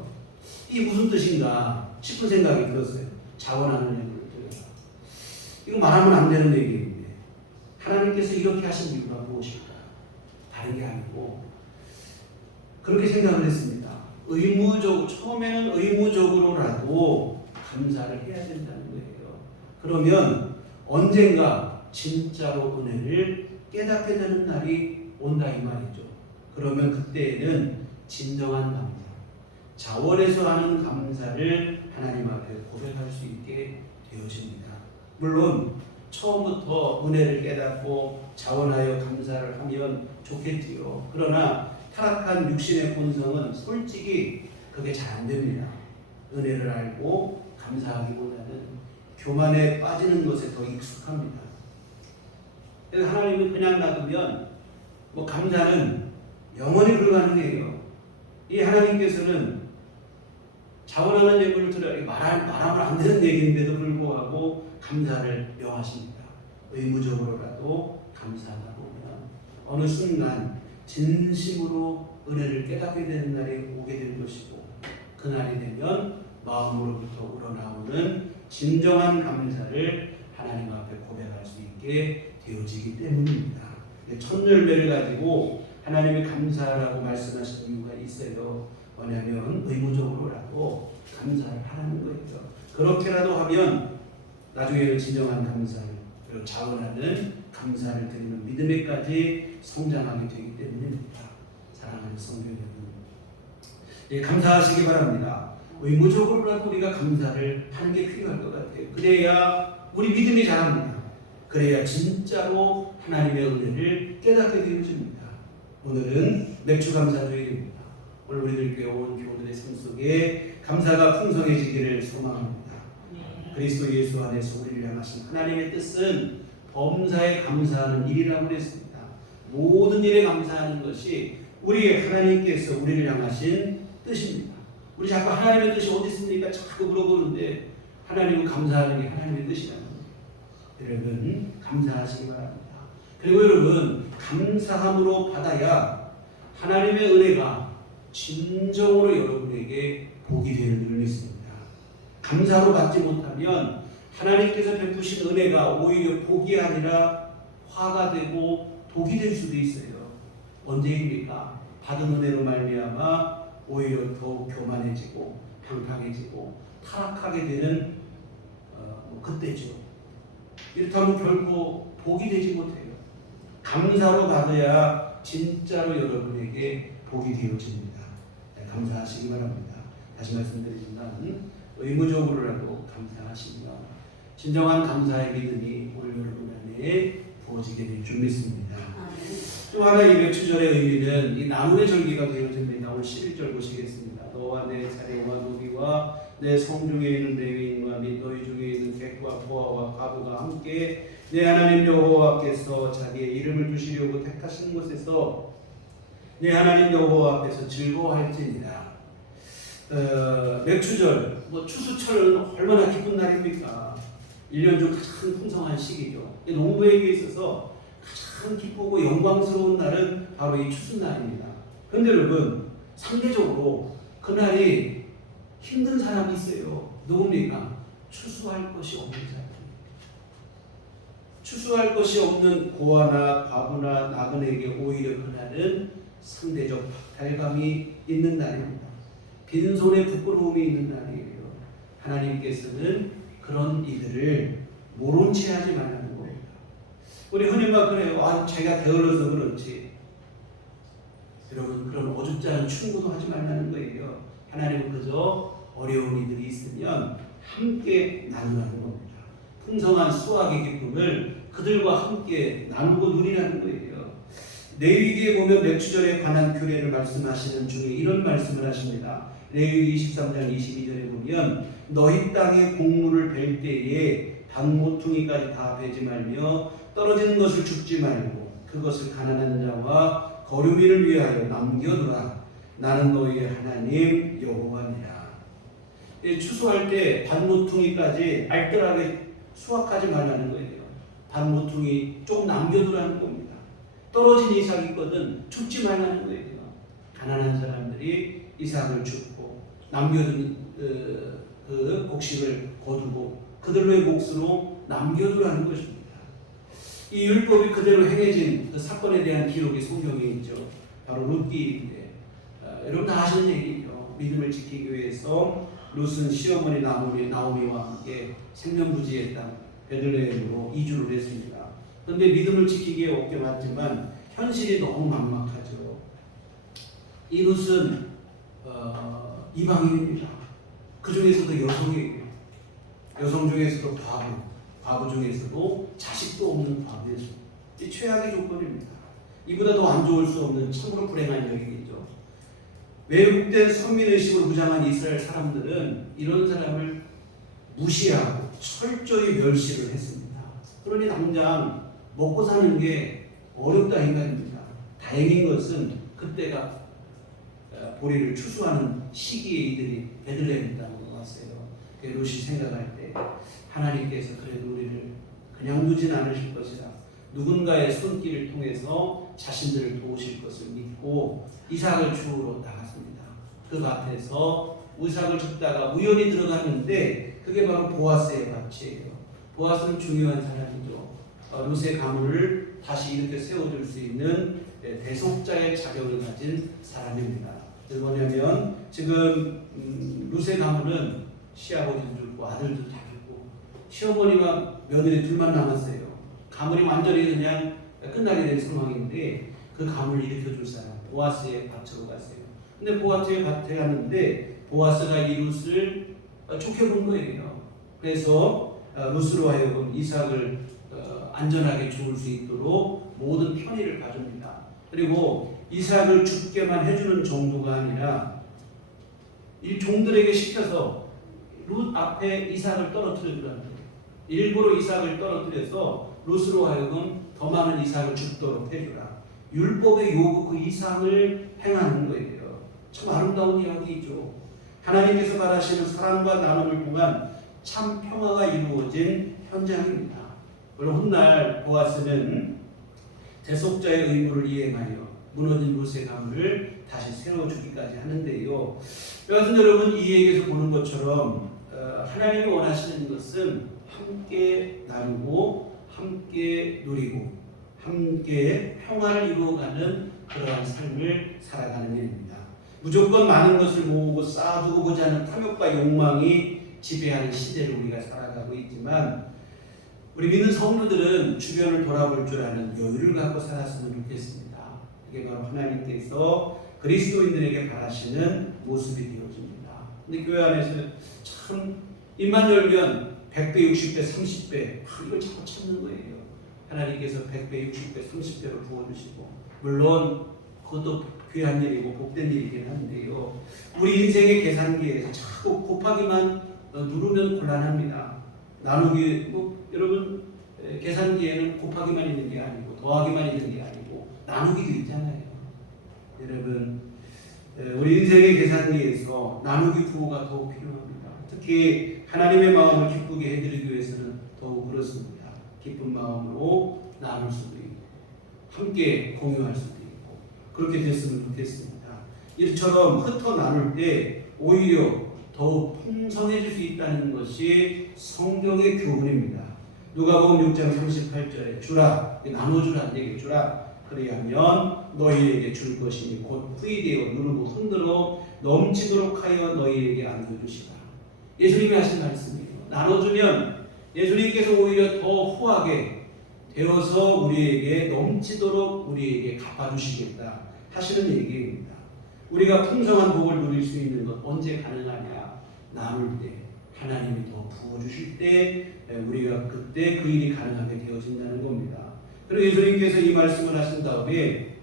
이게 무슨 뜻인가 싶은 생각이 들었어요. 자원하는 예물을 드려라. 이거 말하면 안 되는 얘기인데 하나님께서 이렇게 하신 이유가 무엇일까? 다른 게 아니고 그렇게 생각을 했습니다. 처음에는 의무적으로라도 감사를 해야 된다는 거예요. 그러면 언젠가 진짜로 은혜를 깨닫게 되는 날이 온다 이 말이죠. 그러면 그때에는 진정한 감사, 자원에서 하는 감사를 하나님 앞에 고백할 수 있게 되어집니다. 물론 처음부터 은혜를 깨닫고 자원하여 감사를 하면 좋겠지요. 그러나 타락한 육신의 본성은 솔직히 그게 잘 안 됩니다. 은혜를 알고 감사하기보다는 교만에 빠지는 것에 더 익숙합니다. 그래서 하나님은 그냥 놔두면 감사는 영원히 불가능해요. 이 하나님께서는 자원하는 예물을 드려 말하면 안 되는 얘기인데도 불구하고 감사를 명하십니다. 의무적으로라도 감사하다 보면 어느 순간 진심으로 은혜를 깨닫게 되는 날이 오게 될 것이고 그날이 되면 마음으로부터 우러나오는 진정한 감사를 하나님 앞에 고백할 수 있게 되어지기 때문입니다. 첫 열매를 가지고 하나님이 감사라고 말씀하신 이유가 있어요. 뭐냐면 의무적으로라도 감사를 하라는 거예요. 그렇게라도 하면 나중에는 진정한 감사를 그리고 자원하는 감사를 드리는 믿음에까지 성장하게 되기 때문입니다. 사랑하는 성도 여러분, 감사하시기 바랍니다. 의무적으로라도 우리가 감사를 하는 게 필요할 것 같아요. 그래야 우리 믿음이 자랍니다. 그래야 진짜로 하나님의 은혜를 깨닫게 되어집니다. 오늘은 맥주감사주일입니다. 오늘 우리들 교회 온 교우들의 삶 속에 감사가 풍성해지기를 소망합니다. 그리스도 예수 안에서 우리를 향하신 하나님의 뜻은 범사에 감사하는 일이라고 했습니다. 모든 일에 감사하는 것이 우리 하나님께서 우리를 향하신 뜻입니다. 우리 자꾸 하나님의 뜻이 어디 있습니까? 자꾸 물어보는데 하나님은 감사하는 게 하나님의 뜻이라는 거예요. 여러분 감사하시기 바랍니다. 그리고 여러분 감사함으로 받아야 하나님의 은혜가 진정으로 여러분에게 복이 되는 줄 믿습니다. 감사로 받지 못하면 하나님께서 베푸신 은혜가 오히려 복이 아니라 화가 되고 독이 될 수도 있어요. 언제입니까? 받은 은혜로 말미암아 오히려 더욱 교만해지고 방탕해지고 타락하게 되는 그때죠. 이렇다면 결코 복이 되지 못해요. 감사로 받아야 진짜로 여러분에게 복이 되어집니다. 감사하시기 바랍니다. 다시 말씀드리지만 의무적으로라도 감사하시며 진정한 감사의 믿음이 오늘 여러분 안에 부어지게 될 줄 믿습니다. 또 하나 이 맥주절의 의미는 이 나눔의 절기가 되어집니다. 오늘 11절 보시겠습니다. 너와 내 자녀와 노비와 내 성중에 있는 레위인과 및 너희 중에 있는 객과 보아와 과부가 함께 내 하나님 여호와께서 자기의 이름을 두시려고 택하신 곳에서 내 하나님 여호와 앞에서 즐거워할지니라. 맥주절, 추수철은 얼마나 기쁜 날입니까? 1년 중 가장 풍성한 시기죠. 농부에게 있어서 가장 기쁘고 영광스러운 날은 바로 이 추수날입니다. 그런데 여러분 상대적으로 그날이 힘든 사람이 있어요. 누굽니까? 추수할 것이 없는 사람. 추수할 것이 없는 고아나 과부나 나그네에게 오히려 그날은 상대적 박탈감이 있는 날입니다. 빈손에 부끄러움이 있는 날이에요. 하나님께서는 그런 이들을 모른 채 하지 말라는 겁니다. 우리 흔히 막 그래요. 제가 게을러서 그렇지. 여러분 그런 어줍지 않은 충고도 하지 말라는 거예요. 하나님은 그저 어려운 이들이 있으면 함께 나누라는 겁니다. 풍성한 수확의 기쁨을 그들과 함께 나누고 누리라는 거예요. 레위기에 보면 맥주절에 관한 규례를 말씀하시는 중에 이런 말씀을 하십니다. 레위기 23장 22절에 보면 너희 땅에 곡물을 벨 때에 단모퉁이까지 다 베지 말며 떨어지는 것을 줍지 말고 그것을 가난한 자와 거류민을 위하여 남겨두라. 나는 너희의 하나님 여호와니라. 추수할 때 반모퉁이까지 알뜰하게 수확하지 말라는 거예요. 반모퉁이 조금 남겨두라는 겁니다. 떨어진 이삭이 있거든 줍지 말라는 거예요. 가난한 사람들이 이삭을 줍고 남겨둔 그 곡식을 거두고 그들의 몫으로 남겨두라는 것입니다. 이 율법이 그대로 행해진 그 사건에 대한 기록이 성경에 있죠. 바로 룻기인데 여러분 다 아시는 얘기죠. 믿음을 지키기 위해서 룻은 시어머니 나오미와 함께 생명부지의 땅 베들레헴으로 이주를 했습니다. 그런데 믿음을 지키기에 어깨 맞지만 현실이 너무 막막하죠. 이 룻은 이방인입니다. 그 중에서도 여성이에요. 여성 중에서도 과부 중에서도 자식도 없는 과부에서 이 최악의 조건입니다. 이보다 더 안 좋을 수 없는 참으로 불행한 여인이죠. 왜곡된 선민의식으로 무장한 이스라엘 사람들은 이런 사람을 무시하고 철저히 멸시를 했습니다. 그러니 당장 먹고 사는 게 어렵다 인간입니다. 다행인 것은 그때가 보리를 추수하는 시기에 이들이 베들레헴 땅으로 왔어요. 롯이 생각할 때 하나님께서 그래도 우리를 그냥 두진 않으실 것이라 누군가의 손길을 통해서 자신들을 도우실 것을 믿고 이삭을 주우러 나갔습니다. 그 밭에서 이삭을 줍다가 우연히 들어갔는데 그게 바로 보아스의 밭이에요. 보아스는 중요한 사람이죠. 롯의 가문을 다시 이렇게 세워줄 수 있는 대속자의 자격을 가진 사람입니다. 뭐냐면 지금 롯의 가문은 시아버지도 죽고 아들도 다 죽고 시어머니와 며느리 둘만 남았어요. 가문이 완전히 그냥 끝나게 된 상황인데 그 가문을 일으켜줄 사람 보아스의 밭으로 갔어요. 근데 보아스의 밭에 갔는데 보아스가 이 룻을 좋게 본 거예요. 그래서 룻으로 하여금 이삭을 안전하게 주울 수 있도록 모든 편의를 봐줍니다. 그리고 이삭을 죽게만 해주는 정도가 아니라 이 종들에게 시켜서 룻 앞에 이삭을 떨어뜨려주라는 거예요. 일부러 이삭을 떨어뜨려서 룻으로 하여금 더 많은 이삭을 죽도록 해주라. 율법의 요구 그 이상을 행하는 거예요. 참 아름다운 이야기죠. 하나님께서 바라시는 사랑과 나눔을 통한 참 평화가 이루어진 현장입니다. 물론 훗날 보아스는 대속자의 의무를 이행하여 무너진 룻의 가문을 다시 세워주기까지 하는데요. 여하튼 여러분 이 얘기에서 보는 것처럼 하나님이 원하시는 것은 함께 나누고 함께 누리고 함께 평화를 이루어가는 그러한 삶을 살아가는 일입니다. 무조건 많은 것을 모으고 쌓아두고 보자는 탐욕과 욕망이 지배하는 시대를 우리가 살아가고 있지만 우리 믿는 성도들은 주변을 돌아볼 줄 아는 여유를 갖고 살았으면 좋겠습니다. 이게 바로 하나님께서 그리스도인들에게 바라시는 모습이 되어집니다. 근데 교회 안에서 참 입만 열면 100배, 60배, 30배 이걸 자꾸 찾는 거예요. 하나님께서 100배, 60배, 30배로 부어주시고 물론 그것도 귀한 일이고 복된 일이긴 한데요. 우리 인생의 계산기에서 자꾸 곱하기만 누르면 곤란합니다. 나누기 여러분 계산기에는 곱하기만 있는 게 아니고 더하기만 있는 게 아니고 나누기도 있잖아요. 여러분 우리 인생의 계산기에서 나누기 부호가 더욱 필요합니다. 특히 하나님의 마음을 기쁘게 해드리기 위해서는 더욱 그렇습니다. 기쁜 마음으로 나눌 수도 있고 함께 공유할 수도 있고 그렇게 됐으면 좋겠습니다. 이처럼 흩어 나눌 때 오히려 더욱 풍성해질 수 있다는 것이 성경의 교훈입니다. 누가복음 6장 38절에 주라, 나눠주라는 얘기 주라. 그리하면 너희에게 줄 것이니 곧 후이되어 누르고 흔들어 넘치도록 하여 너희에게 안겨주시라. 예수님이 하신 말씀이에요. 나눠주면 예수님께서 오히려 더 후하게 되어서 우리에게 넘치도록 우리에게 갚아주시겠다 하시는 얘기입니다. 우리가 풍성한 복을 누릴 수 있는 것 언제 가능하냐? 나눌 때 하나님이 더 부어주실 때 우리가 그때 그 일이 가능하게 되어진다는 겁니다. 그리고 예수님께서 이 말씀을 하신 다음에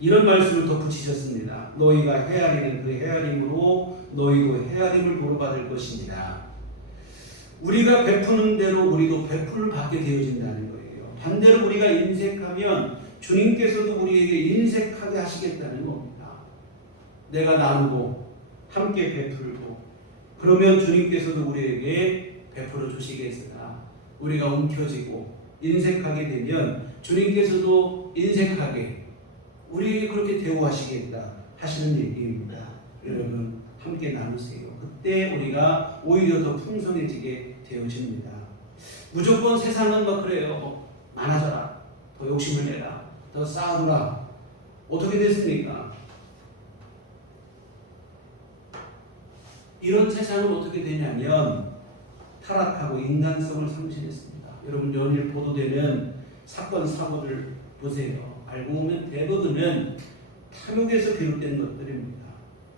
이런 말씀을 덧붙이셨습니다. 너희가 헤아리는 그 헤아림으로 너희도 헤아림을 보로받을 것이니라. 우리가 베푸는 대로 우리도 베풀을 받게 되어진다는 거예요. 반대로 우리가 인색하면 주님께서도 우리에게 인색하게 하시겠다는 겁니다. 내가 나누고 함께 베풀고 그러면 주님께서도 우리에게 베풀어 주시겠으나 우리가 움켜쥐고 인색하게 되면 주님께서도 인색하게 우리에게 그렇게 대우하시겠다 하시는 얘기입니다. 여러분 함께 나누세요. 그때 우리가 오히려 더 풍성해지게 되어집니다. 무조건 세상은 막 그래요. 많아져라, 더 욕심을 내라, 더 쌓아두라. 어떻게 됐습니까? 이런 세상은 어떻게 되냐면 타락하고 인간성을 상실했습니다. 여러분 연일 보도되는 사건 사고들 보세요. 알고 보면 대부분은 탐욕에서 비롯된 것들입니다.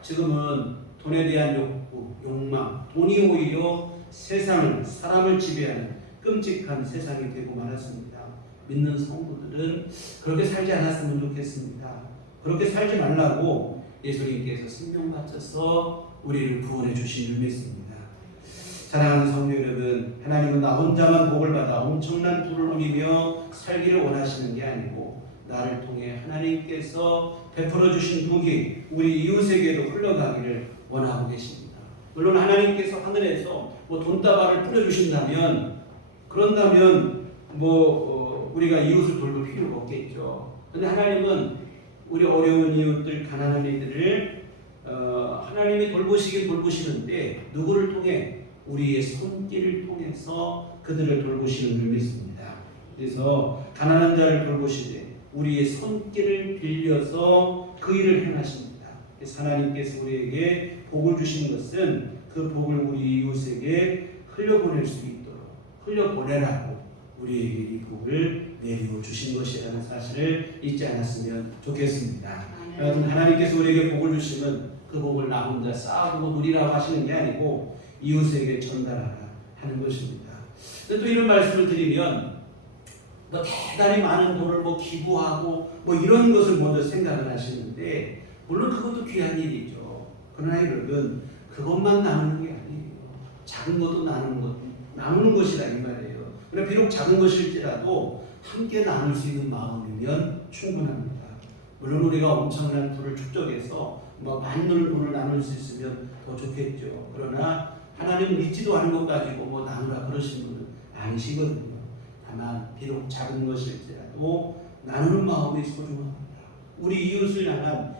지금은 돈에 대한 욕구, 욕망, 돈이 오히려 세상을, 사람을 지배하는 끔찍한 세상이 되고 말았습니다. 믿는 성도들은 그렇게 살지 않았으면 좋겠습니다. 그렇게 살지 말라고 예수님께서 생명 바쳐서 우리를 구원해 주신 줄 믿습니다. 사랑하는 성도 여러분, 하나님은 나 혼자만 복을 받아 엄청난 부를 누리며 살기를 원하시는 게 아니고 나를 통해 하나님께서 베풀어 주신 복이 우리 이웃에게도 흘러가기를 원하고 계십니다. 물론 하나님께서 하늘에서 돈다발을 뿌려주신다면 그런다면 우리가 이웃을 돌볼 필요가 없겠죠. 그런데 하나님은 우리 어려운 이웃들, 가난한 이들을 하나님이 돌보시는데 누구를 통해? 우리의 손길을 통해서 그들을 돌보시는 줄 믿습니다. 그래서 가난한 자를 돌보시되 우리의 손길을 빌려서 그 일을 행하십니다. 그래서 하나님께서 우리에게 복을 주신 것은 그 복을 우리 이웃에게 흘려보낼 수 있도록 흘려보내라고 우리에게 이 복을 내려 주신 것이라는 사실을 잊지 않았으면 좋겠습니다. 여러분 하나님께서 우리에게 복을 주시면 그 복을 나 혼자 쌓아두고 누리라고 하시는 게 아니고 이웃에게 전달하라 하는 것입니다. 또 이런 말씀을 드리면 대단히 많은 돈을 기부하고 이런 것을 먼저 생각을 하시는데 물론 그것도 귀한 일이죠. 그러나 여러분 그것만 나누는 게 아니에요. 작은 것도 나누는 것이다 이 말이에요. 그러나 비록 작은 것일지라도 함께 나눌 수 있는 마음이면 충분합니다. 물론 우리가 엄청난 돈을 축적해서 많은 돈을 나눌 수 있으면 더 좋겠죠. 그러나 하나님은 믿지도 않은 것 가지고 나누라 그러신 분은 아니시거든요. 다만 비록 작은 것일지라도 나누는 마음이 소중합니다. 우리 이웃을 향한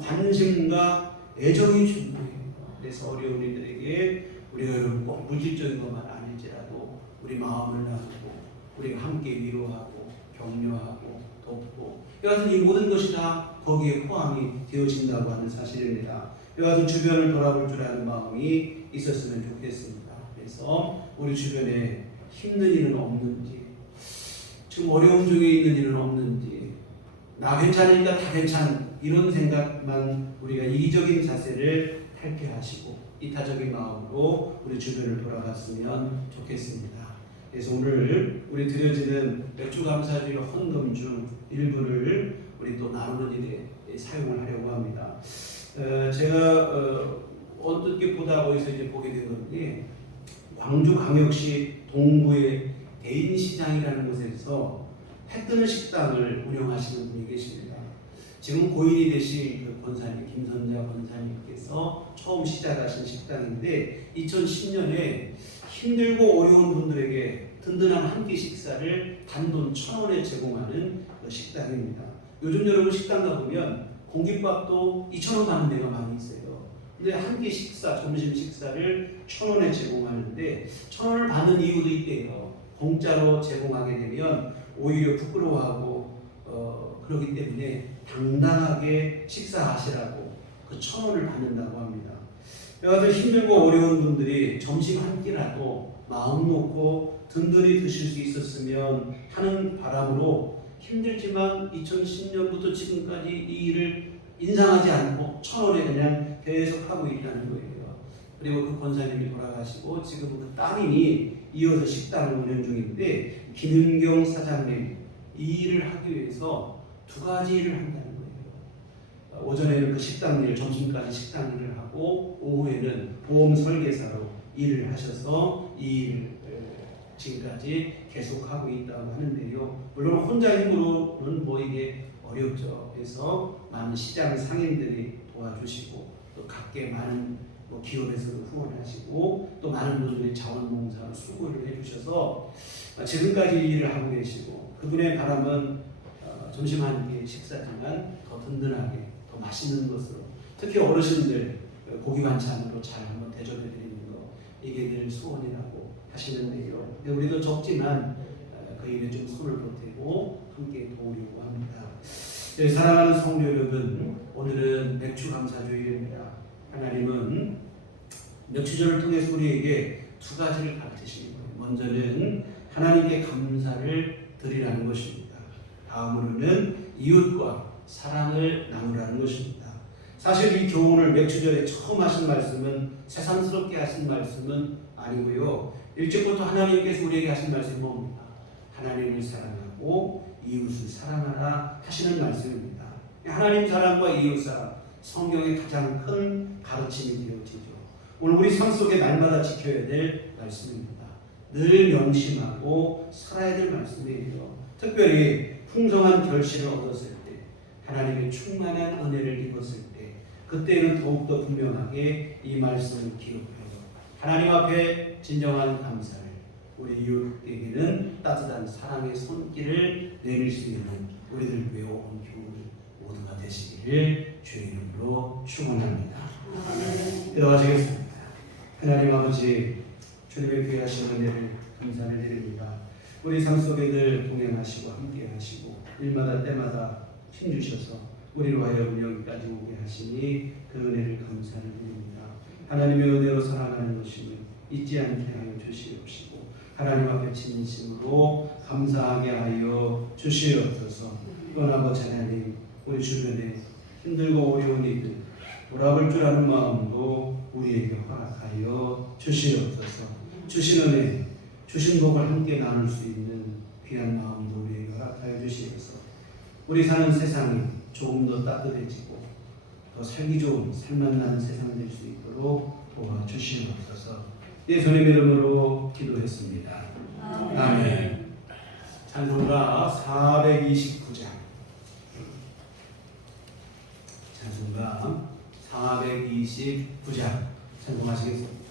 관심과 애정이 중요해요. 그래서 어려운 이들에게 우리가 여러분 꼭 물질적인 것만 아닐지라도 우리 마음을 나누고 우리가 함께 위로하고 격려하고 돕고 이와 같은 이 모든 것이 다 거기에 포함이 되어진다고 하는 사실입니다. 이와 같은 주변을 돌아볼 줄 아는 마음이 있었으면 좋겠습니다. 그래서 우리 주변에 힘든 일은 없는지, 지금 어려움 중에 있는 일은 없는지, 나 괜찮으니까 다 괜찮은 이런 생각만 우리가 이기적인 자세를 탈피하시고 이타적인 마음으로 우리 주변을 돌아봤으면 좋겠습니다. 그래서 오늘 우리 드려지는 맥주감사주일 헌금 중 일부를 우리 또 나누는 일에 사용을 하려고 합니다. 제가 어떻게 보다 어디서 보게 된 건데 광주광역시 동구의 대인시장이라는 곳에서 해뜨는 식당을 운영하시는 분이 계십니다. 지금 고인이 되신 그 권사님 김선자 권사님께서 처음 시작하신 식당인데 2010년에 힘들고 어려운 분들에게 든든한 한 끼 식사를 단돈 1,000원에 제공하는 식당입니다. 요즘 여러분 식당 가보면 공깃밥도 2,000원 받는 데가 많이 있어요. 근데 한 끼 식사, 점심 식사를 1,000원에 제공하는데 1,000원을 받는 이유도 있대요. 공짜로 제공하게 되면 오히려 부끄러워하고 그렇기 때문에 당당하게 식사하시라고 그 1,000원을 받는다고 합니다. 여하튼 힘들고 어려운 분들이 점심 한 끼라도 마음 놓고 든든히 드실 수 있었으면 하는 바람으로 힘들지만 2010년부터 지금까지 이 일을 인상하지 않고 1,000원에 그냥 계속 하고 있다는 거예요. 그리고 그 권사님이 돌아가시고 지금 그 따님이 이어서 식당을 운영 중인데 김윤경 사장님 이 일을 하기 위해서 2가지 일을 한다는 거예요. 오전에는 그 식당 일, 점심까지 식당 일을 하고 오후에는 보험 설계사로 일을 하셔서 이 일을 지금까지 계속하고 있다고 하는데요. 물론 혼자 힘으로는 이게 어렵죠. 그래서 많은 시장 상인들이 도와주시고 또 각계 많은 뭐 기업에서도 후원하시고 또 많은 분들이 자원봉사로 수고를 해주셔서 지금까지 일을 하고 계시고 그분의 바람은 점심 한 끼 식사지만 더 든든하게 더 맛있는 것으로 특히 어르신들 고기 반찬으로 잘 한번 대접해 드리는 거 이게 늘 소원이라고 하시는데요. 우리도 적지만 그 일에 좀 손을 보태고 함께 도우려고 합니다. 사랑하는 성도 여러분, 오늘은 맥주 감사주일입니다. 하나님은 맥주절을 통해서 우리에게 두 가지를 가르치시는 거예요. 먼저는 하나님께 감사를 드리라는 것입니다. 다음으로는 이웃과 사랑을 나누라는 것입니다. 사실 이 교훈을 맥주절에 처음 하신 말씀은 새삼스럽게 하신 말씀은 아니고요. 일찍부터 하나님께서 우리에게 하신 말씀이 뭡니까? 하나님을 사랑하고 이웃을 사랑하라 하시는 말씀입니다. 하나님 사랑과 이웃 사랑, 성경의 가장 큰 가르침이 되어지죠. 오늘 우리 삶 속에 날마다 지켜야 될 말씀입니다. 늘 명심하고 살아야 될 말씀이에요. 특별히 풍성한 결실을 얻었을 때, 하나님의 충만한 은혜를 입었을 때, 그때는 더욱더 분명하게 이 말씀을 기억하고 하나님 앞에 진정한 감사를, 우리 이웃에게는 따뜻한 사랑의 손길을 내밀 수 있는 우리들 배워온 교훈 모두가 되시기를 주의 이름으로 축원합니다. 기도하시겠습니다. 하나님 아버지, 주님의 귀하신 은혜를 감사를 드립니다. 우리 삶 속에 늘 동행하시고 함께하시고 일마다 때마다 힘주셔서 우리로 하여금 여기까지 오게 하시니 그 은혜를 감사를 드립니다. 하나님의 은혜로 살아가는 것임을 잊지 않게 하여 주시옵시고 하나님 앞에 진심으로 감사하게 하여 주시옵소서. 또한 아버지 하나님, 우리 주변에 힘들고 어려운 이들 돌아볼 줄 아는 마음도 우리에게 허락하여 주시옵소서. 주신 은혜, 주신 복을 함께 나눌 수 있는 귀한 마음도 우리에게 허락하여 주시옵소서. 우리 사는 세상이 조금 더 따뜻해지고 더 살기 좋은 살만나는 세상 될 수 있도록 도와주시옵소서. 예수님 이름으로 기도했습니다. 아멘. 찬송가 429장. 찬송가 429장 찬송하시겠습니다.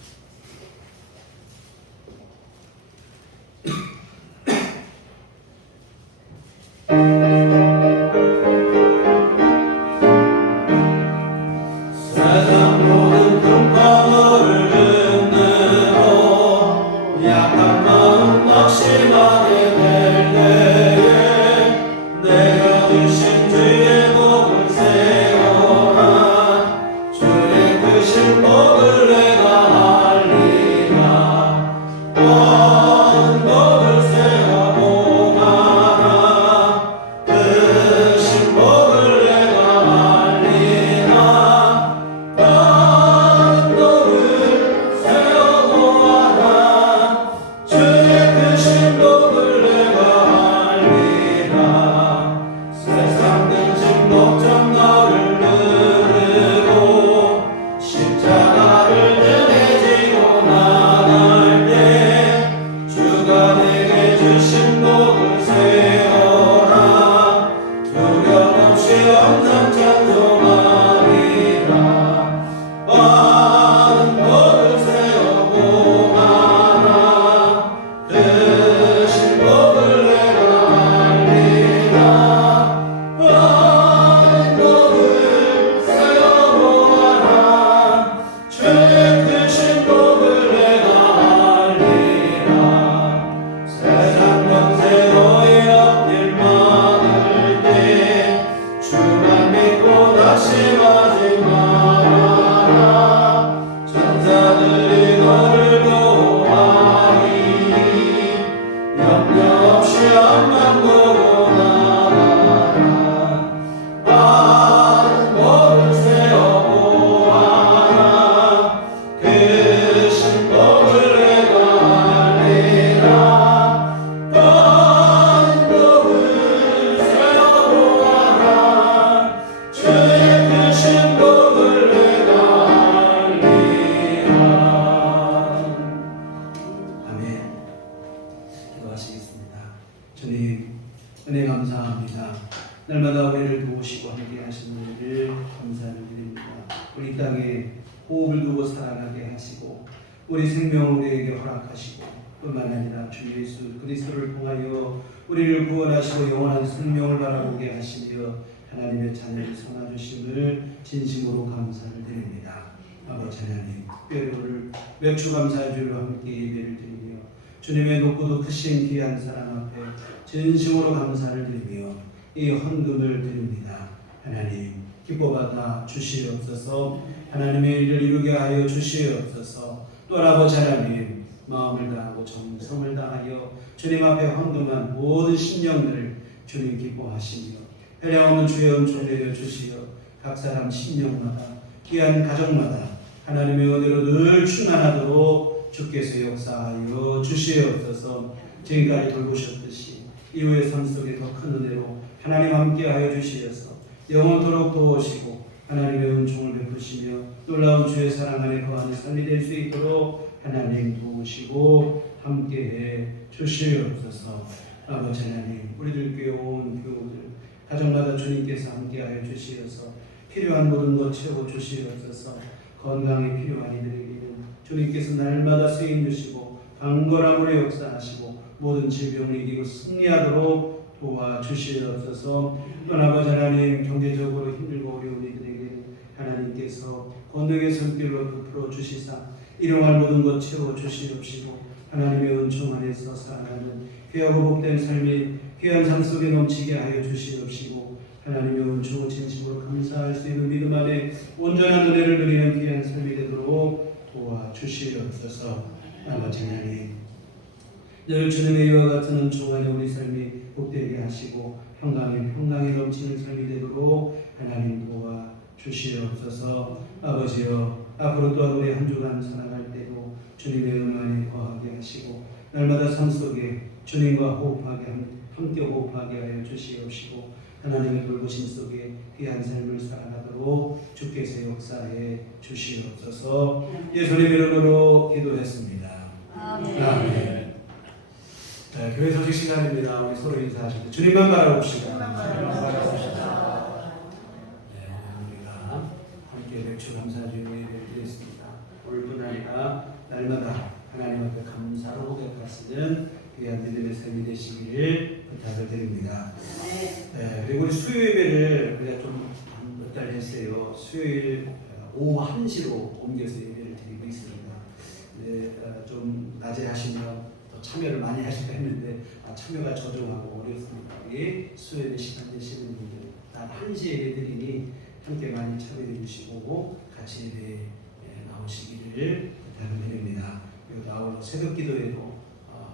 은혜 감사합니다. 날마다 우리를 도우시고 함께 하시는 일을 감사를 드립니다. 우리 땅에 호흡을 두고 살아가게 하시고 우리 생명을 우리에게 허락하시고 뿐만 아니라 주 예수 그리스도를 통하여 우리를 구원하시고 영원한 생명을 바라보게 하시며 하나님의 자녀를 삼아주심을 진심으로 감사를 드립니다. 아버지 하나님, 특별히 맥주 감사의 줄로 함께 예배를 드리며 주님의 높고도 크신 귀한 사랑 앞에 진심으로 감사를 드리며 이 헌금을 드립니다. 하나님 기뻐받아 주시옵소서. 하나님의 일을 이루게 하여 주시옵소서. 또 아버지 하나님 마음을 다하고 정성을 다하여 주님 앞에 헌금한 모든 심령들을 주님 기뻐하시며 해량없는 주의 은총 내려 주시어 각 사람 심령마다 귀한 가정마다 하나님의 은혜로 늘 충만하도록 주께서 역사하여 주시옵소서. 지금까지 돌보셨듯이 이후의 삶 속에 더 큰 은혜로 하나님 함께하여 주시어서 영원토록 도우시고 하나님의 은총을 베푸시며 놀라운 주의 사랑 안에 거하는 삶이 될 수 있도록 하나님 도우시고 함께해 주시옵소서. 아버지 하나님, 우리들 교회 온 교우들 가정마다 주님께서 함께하여 주시어서 필요한 모든 것 채워 주시옵소서. 건강이 필요한 이들에게는 주님께서 날마다 쓰임 주시고 강건함으로 역사하시고 모든 질병을 이기고 승리하도록 도와주시옵소서. 또한 아버지 하나님, 경제적으로 힘들고 어려운 이들에게는 하나님께서 권능의 손길로 베풀어 주시사 일용할 모든 것 채워 주시옵시고 하나님의 은총 안에서 살아가는 귀하고 복된 삶이 귀한 삶 속에 넘치게 하여 주시옵시고 하나님의 은총을 진심으로 감사할 수 있는 믿음 안에 온전한 은혜를 누리는 귀한 삶이 되도록 도와주시옵소서. 아버지 하나님, 늘 주님의 이와 같은 은총 안에 우리 삶이 복되게 하시고 평강이 넘치는 삶이 되도록 하나님 도와주시옵소서. 아버지여, 앞으로 또한 우리 한 주간 살아갈 때도 주님의 은혜 안에 거하게 하시고 날마다 삶 속에 주님과 함께 호흡하게 하여 주시옵시고 하나님의 돌보심 속에 귀한 삶을 살아가도록 주께서 역사해 주시옵소서. 예수님 이름으로 기도했습니다. 아멘. 네, 교회 소식 시간입니다. 우리 서로 인사하시고 주님만 바라봅시다. 네, 우리가 함께 맥주 감사주의 예배를 드렸습니다. 오늘뿐 아니라 날마다 하나님 앞에 감사로 고백하시는 귀한 믿음의 삶이 되시기를 부탁을 드립니다. 네, 그리고 우리 수요 예배를 우리가 좀 몇 달 했어요. 수요일 오후 1시로 옮겨서 예배를 드리고 있습니다. 네, 좀 낮에 하시면 더 참여를 많이 하실까 했는데 참여가 저조하고 어렵습니다. 우리 수요일 시간 되시는 분들 낮 1시에 예배 드리니 함께 많이 참여해 주시고 같이 예배에 나오시기를 부탁을 드립니다. 그리고 나오는 새벽 기도에도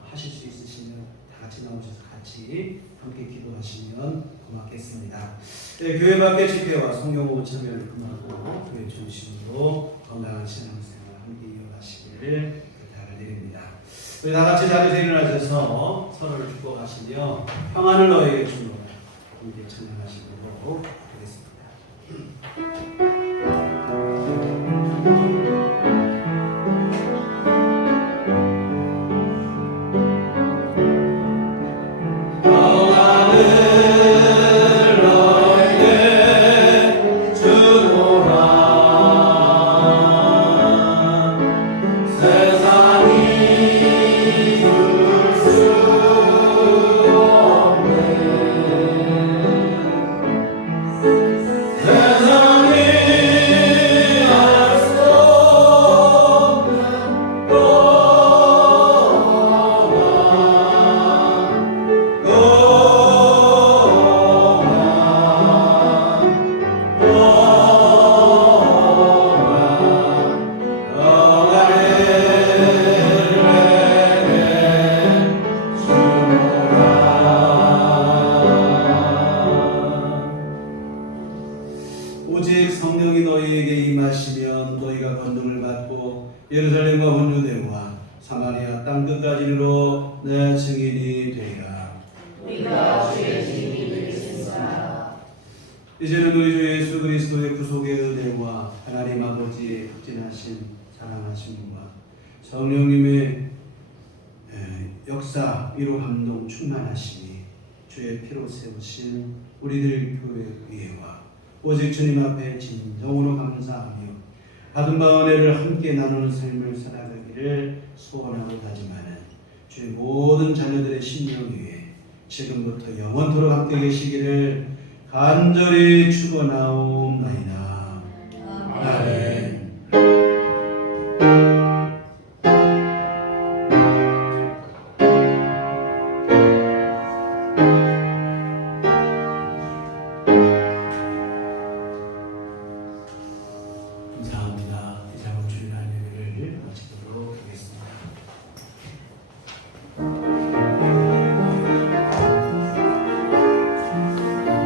하실 수 있으시면 다 같이 나오셔서 같이 함께 기도하시면 고맙겠습니다. 네, 교회 밖의 집회와 성경공부 참여를 금하고 교회 중심으로 건강한 신앙생활 함께 이어가시기를 부탁을 드립니다. 우리 다 같이 자리에서 일어나셔서 서로를 축복하시며 평안을 너에게 주노라 함께 찬양하시도록 하겠습니다. 오직 성령이 너희에게 임하시면 너희가 권능을 받고 예루살렘과 온 유대와 사마리아 땅 끝까지 이르러 내 증인이 되리라. 우리가 주의 증인이 되겠습니다. 이제는 우리 주 예수 그리스도의 구속의 은혜와 하나님 아버지의 극진하신 사랑하심과 성령님의 역사 위로 감동 충만하심이 주의 피로 세우신 우리들 교회 위에와 오직 주님 앞에 진정으로 감사하며 받은 바 은혜를 함께 나누는 삶을 살아가기를 소원하고 다짐하는 주의 모든 자녀들의 심령 위에 지금부터 영원토록 함께 계시기를 간절히 축원하옵나이다. 아멘.